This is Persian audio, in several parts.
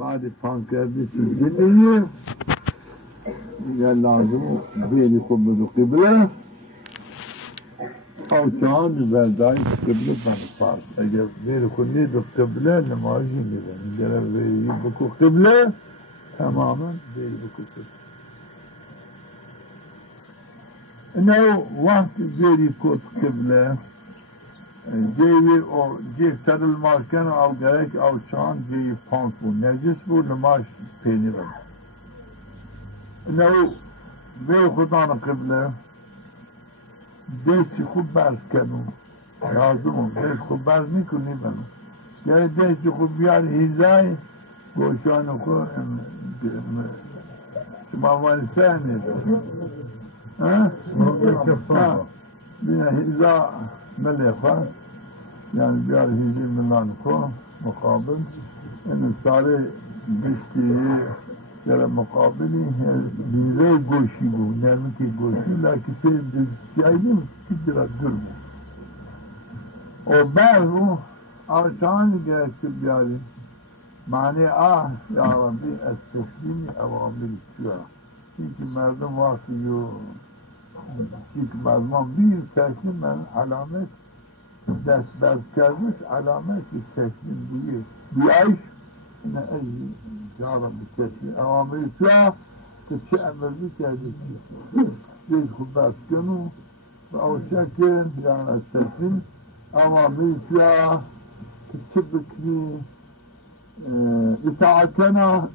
بعد پانکردی چیزی یا لازم بیلی خوب بدو قبله او چاند بردای قبله بنفاس اگر بیلی خود نیدو قبله نمازی میدن اگر بیلی بکو قبله تماما بیلی بکو قبله انه وقت بیلی کود قبله جیوی او جیو سر الماشکن او گرک او چاند جیو پانک بود نجس بود نماز پینی بند انه به خودان قبله دستی خوب برز کنم لازم دست خوب برز میکنی منو یعنی دستی خوب بیار هیزای گوشان خود شما وانسته نیست بیا هیزا ملیخواه یعنی بیار هیزی ملان خود مقابل این ساره بشتی در مقابلی دیره گوشی بود نرمی که گوشی لیکن سیر جایی که درا گر بود و بعد او آسانی گرفت بیاری معنی یا ربی از تسلیم اوامر شورا این که مردم وقتی جو چی که مردمان بیر تسلیم من علامت دست برد کردش علامت تسلیم بویه بیایش این از جارم بتسلیم اوامر شورا که چه امر بکرده دید خوب بس کنو و او شکل جان از تسلیم اوامر شورا که چه بکنی اطاعتنا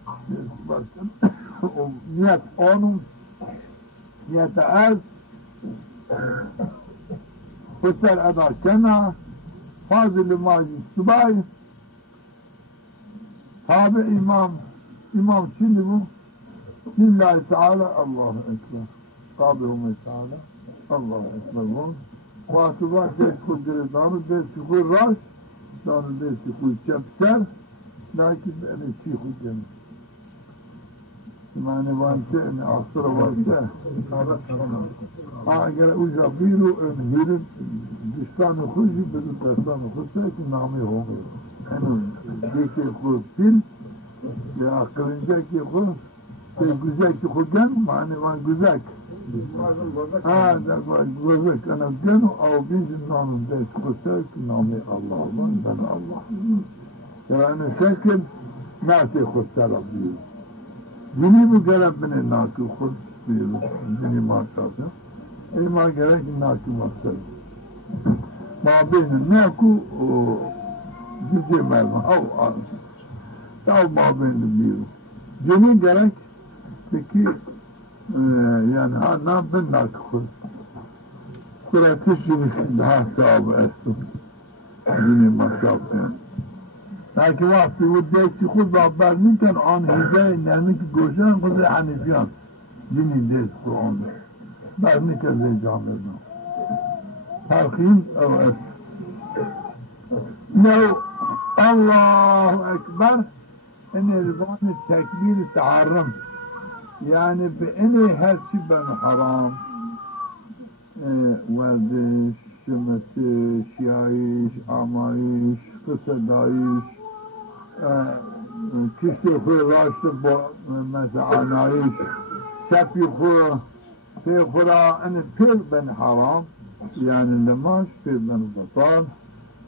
نیت آنو نیت از خسر ادا کنا فاضل ماجی سبای تابع امام چی نبو لله تعالی الله اکبر تابع تعالی الله اکبر بون واتبا دست خود گردانو دست خود راست دانو دست خود چپ سر لكن أنا شيخ الجنة معنى وانسى أن أصر وانسى أجل أوجه بيرو أن هيرد دستان خوشي بدو دستان خوشي لكن نامي هو أنا ديك يقول فيل يا قرنجاك يقول جزاك يقول جن معنى وان جزاك جزاك أنا جنو أو بيز النام ديك خوشي نامي الله وان الله يعني شكل ناسي خود طرف بيرو جنی بگرد بني ناكي خود بيرو جنی ما تاسا اي ما گرد ناكي مقصد ما بين ناكو و جزي مرمى او ما بين بيرو جنی گرد تكي يعني ها نام بن ناكي خود قراتش جنی ها صعب استو جنی ما صعب يعني لكن وقتی و دستی خود بابر میکن آن هزای نرمی که گوشن خود حنیفیان جنی دست قرآن بر میکن زی جامعه ترخیم او اس نو الله اکبر این ربان تکبیر تعرم یعنی به اینه هرچی بن حرام وردش شمسش شیایش آمایش قصدایش کشتی خوی راشت با مسعانایش شپی خوی پی خورا ان پیر بن حرام یعنی نماز پیر بن بطال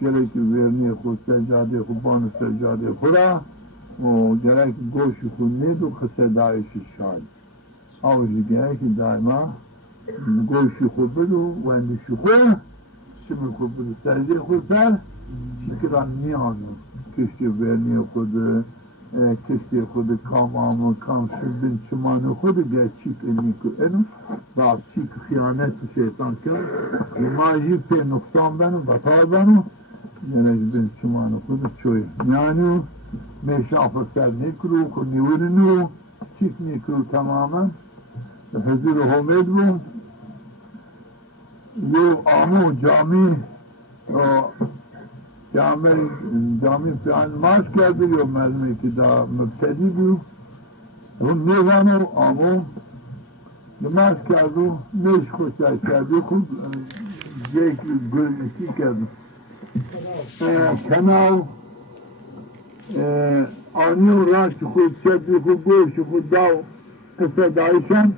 گره که ویرنی خود سجاده خوبان سجاده خورا و گره که گوش خود نید و قصدایش شاید آوزی گره که دائما گوش خود بدو و اندیش خود شمی خود بدو سجده خود سر شکران میانو کشتی ورنی خود کشتی خود کام کام بین چمان خود گه چیک اینی که اینو بعد چیک خیانت شیطان کرد ماجی پی نقصان بنو بطال بنو یعنی بین چمان خود چوی یعنی میشاف سر نکرو که نیورنو چیک نکرو تماما حضور حمید بود یو آمو جامی جامعه پیان ماش کرده یا مردمی که دا مبتدی بود اون میوانو آمو نماز کرده نیش خوشای کرده خود یک گلنشی کرده کناو آنی و راست خود شد خود گوش خود داو قصد عایشان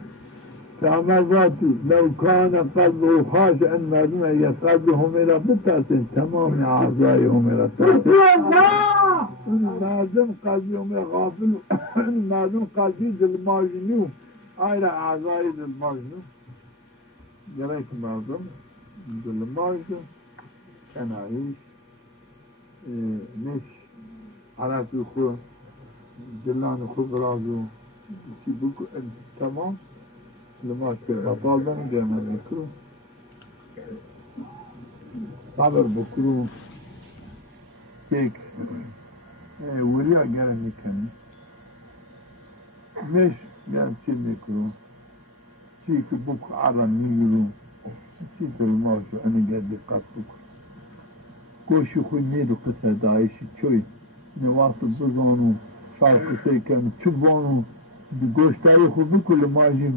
فهمزاتی لو كان قلبه خاشعا مردم اگر قلبهم الى بتاسن تمام اعضائهم الى تاسن مردم قلبهم غافل مردم قلبی دل ماجنو ayrı اعضای دل ماجنو gerek mردم دل ماجنو کنایش نش عرفی خو دلان خو برازو چی بکو تمام لما بطال بني جامع بكرو صبر بكرو كيك وريا قال نكمل مش قال شي بكرو شيك بوك عرن نيرو شيك الموت انا قاعد يقطبك كوشي خو نيرو قصة دايش شوي نواصل بزونو شارك سيكن تشبونو بگوشتاری خوب بکل ماجی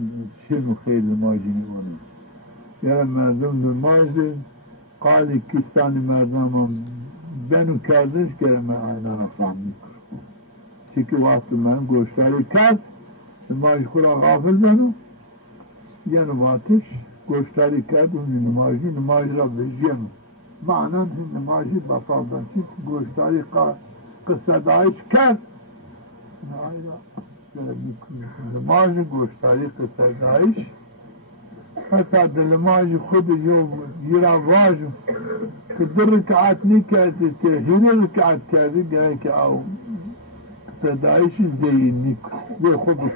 شنو خیل ماجی نیونه یعنی مردم ماجی قالی کستانی مردم هم بنو کردش که من اینا نفهم میکنم چیکه وقت من گوشتاری کرد ماجی خورا غافل بنو یعنی وقتش گوشتاری کرد اون نماجی را بجیم معنی نماجی بطال بن چیکه گوشتاری قصه دایش کرد نماز گوشتاری قصه دایش حتی دلماز خود یرا واجو که در رکعت نکرده که هیری رکعت کرده گره که او قصه دایش زیین نکن یه خود بکن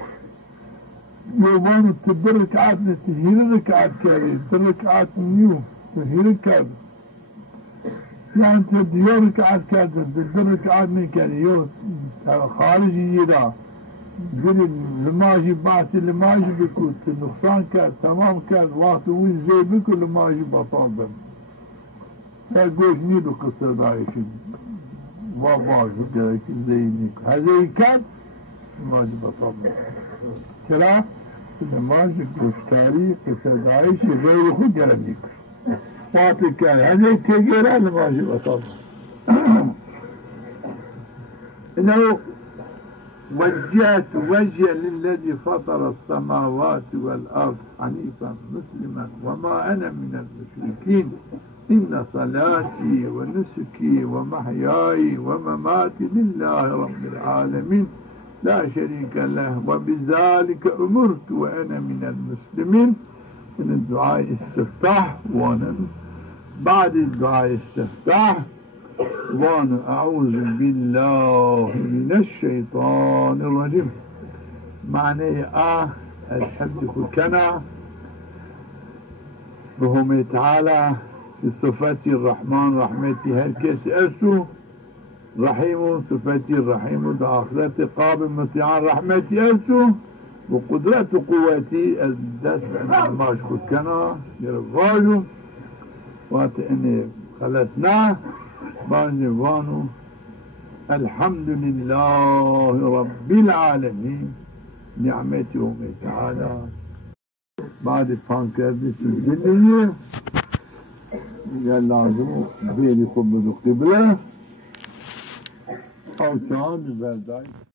یه وانو که در رکعت نسی هیری رکعت کرده در رکعت نیو که هیری کرده یعنی تو دیو رکعت کرده در رکعت نکرده یو خارجی یرا گلی لماجی باسی لماجی بکن که نقصان کرد تمام کرد وقت اون زی بکن لماجی بطال بم تا گوش نیدو قصر دایشی و باجو که زی نیکن هزی کرد لماجی بطال بم چرا؟ لماجی گوشتاری قصر دایشی غیر خود گرم نیکن وقت کرد هزی که گره لماجی بطال بم انه وجهت وجه للذي فطر السماوات والأرض حنيفا مسلما وما أنا من المشركين إن صلاتي ونسكي ومحياي ومماتي لله رب العالمين لا شريك له وبذلك أمرت وأنا من المسلمين من الدعاء استفتاح وانا بعد الدعاء استفتاح وانا أعوذ بالله من الشيطان الرجيم معناه الحمد كنا بهم تعالى في صفات الرحمن رحمتي هالكيس أسو رحيم صفاتي الرحيم بآخرة قابل مطيعان رحمتي أسو وقدرة قوتي الدفع ما أشكر كنا يرفاجو وقت أني خلصناه بانجوانو الحمد لله رب العالمين نعمته تعالى بعد فان كردي سجدني قال لازم بيني خب قبله او شان برداي